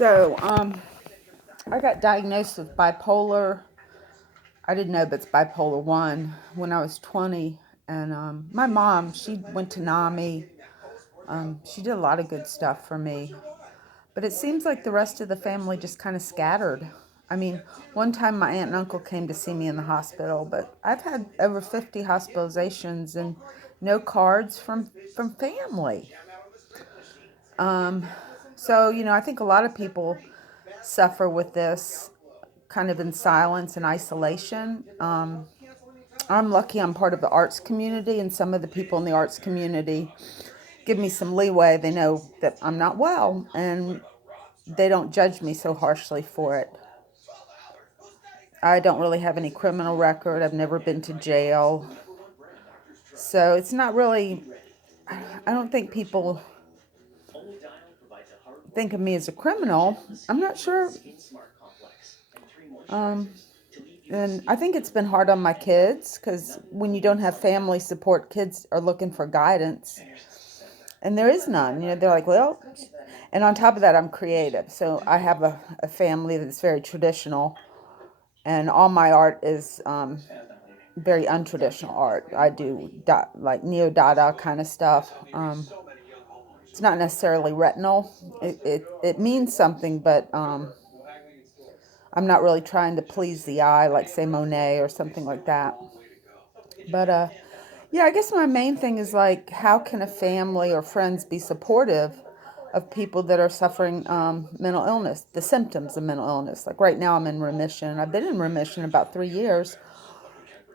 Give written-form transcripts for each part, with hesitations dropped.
I got diagnosed with bipolar. I didn't know, but it's bipolar 1 when I was 20. And my mom, she went to NAMI. She did a lot of good stuff for me. But it seems like the rest of the family just kind of scattered. I mean, one time my aunt and uncle came to see me in the hospital, but I've had over 50 hospitalizations and no cards from family. Um, I think a lot of people suffer with this kind of in silence and isolation. I'm lucky I'm part of the arts community, and some of the people in the arts community give me some leeway. They know that I'm not well, and they don't judge me so harshly for it. I don't really have any criminal record. I've never been to jail. So it's not really, I don't think people think of me as a criminal. I'm not sure. Um, and I think it's been hard on my kids because when you don't have family support, kids are looking for guidance. And there is none. They're like, well, and on top of that, I'm creative. So I have a family that's very traditional, and all my art is very untraditional art. I do like neo-dada kind of stuff. It's not necessarily retinal. It means something, but I'm not really trying to please the eye, like say Monet or something like that. But yeah, I guess my main thing is like, how can a family or friends be supportive of people that are suffering mental illness, the symptoms of mental illness? Like right now, I'm in remission. I've been in remission about 3 years.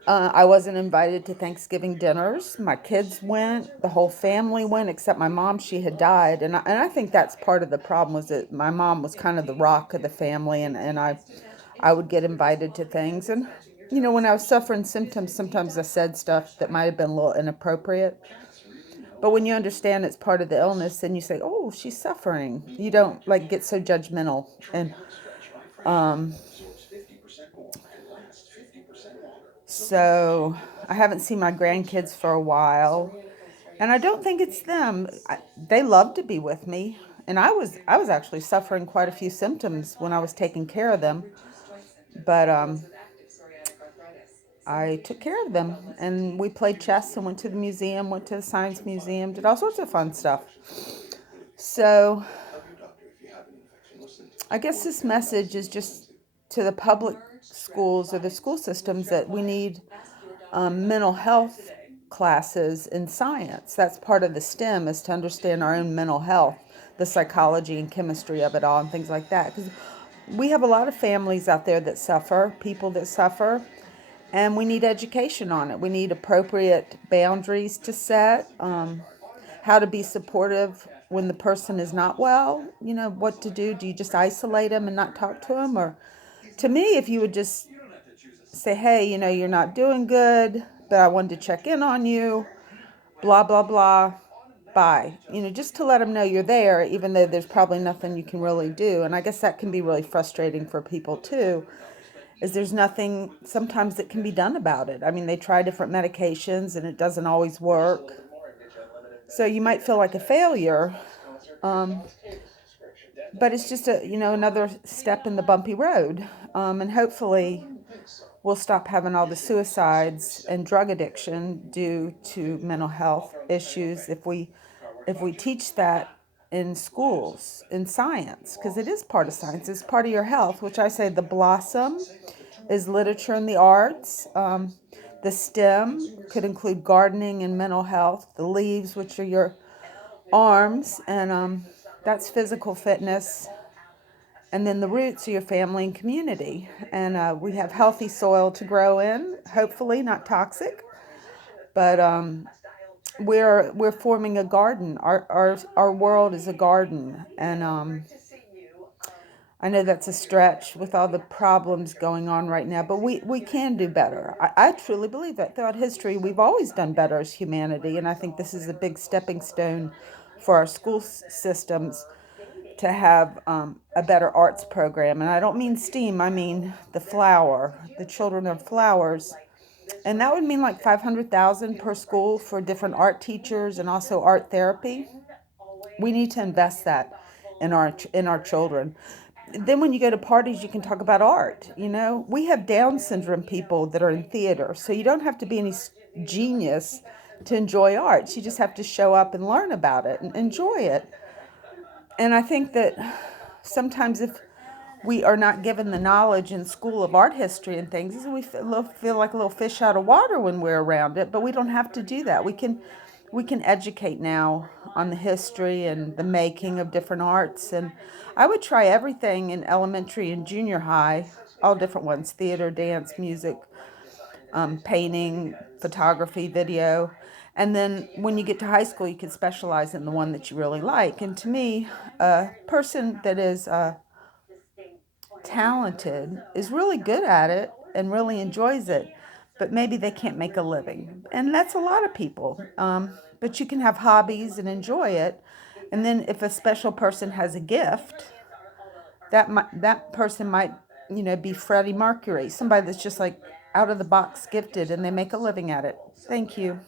I wasn't invited to Thanksgiving dinners. My kids went, the whole family went, except my mom. She had died, and I think that's part of the problem. Was that my mom was kind of the rock of the family, and I would get invited to things. And when I was suffering symptoms, sometimes I said stuff that might have been a little inappropriate. But when you understand it's part of the illness, then you say, "Oh, she's suffering." You don't like get so judgmental. And um, so I haven't seen my grandkids for a while, and I don't think it's them. They love to be with me, and I was actually suffering quite a few symptoms when I was taking care of them. But I took care of them, and we played chess and went to the museum, went to the science museum, did all sorts of fun stuff. So I guess this message is just to the public schools or the school systems that we need mental health classes in science. That's part of the STEM, is to understand our own mental health, the psychology and chemistry of it all, and things like that. Because we have a lot of families out there that suffer, people that suffer, and we need education on it. We need appropriate boundaries to set, how to be supportive when the person is not well, what to do. Do you just isolate them and not talk to them? Or to me, if you would just say, hey, you're not doing good, but I wanted to check in on you, blah, blah, blah, bye. Just to let them know you're there, even though there's probably nothing you can really do. And I guess that can be really frustrating for people too, is there's nothing sometimes that can be done about it. I mean, they try different medications and it doesn't always work. So you might feel like a failure, um, but it's just another step in the bumpy road. And hopefully we'll stop having all the suicides and drug addiction due to mental health issues if we teach that in schools, in science, because it is part of science. It's part of your health, which I say the blossom is literature and the arts. The stem could include gardening and mental health. The leaves, which are your arms, and that's physical fitness. And then the roots are your family and community. And we have healthy soil to grow in, hopefully not toxic. But we're forming a garden. Our world is a garden, and I know that's a stretch with all the problems going on right now, but we can do better. I truly believe that throughout history, we've always done better as humanity, and I think this is a big stepping stone for our school systems to have a better arts program. And I don't mean STEAM, I mean the flower. The children are flowers. And that would mean like 500,000 per school for different art teachers and also art therapy. We need to invest that in our children. Then when you go to parties, you can talk about art. We have Down syndrome people that are in theater, so you don't have to be any genius to enjoy art. You just have to show up and learn about it and enjoy it. And I think that sometimes if we are not given the knowledge in school of art history and things, we feel like a little fish out of water when we're around it. But we don't have to do that. We can educate now on the history and the making of different arts. And I would try everything in elementary and junior high, all different ones: theater, dance, music, painting, photography, video. And then when you get to high school, you can specialize in the one that you really like. And to me, a person that is talented is really good at it and really enjoys it, but maybe they can't make a living. And that's a lot of people. But you can have hobbies and enjoy it. And then if a special person has a gift, that person might, be Freddie Mercury, somebody that's just like out of the box gifted and they make a living at it. Thank you.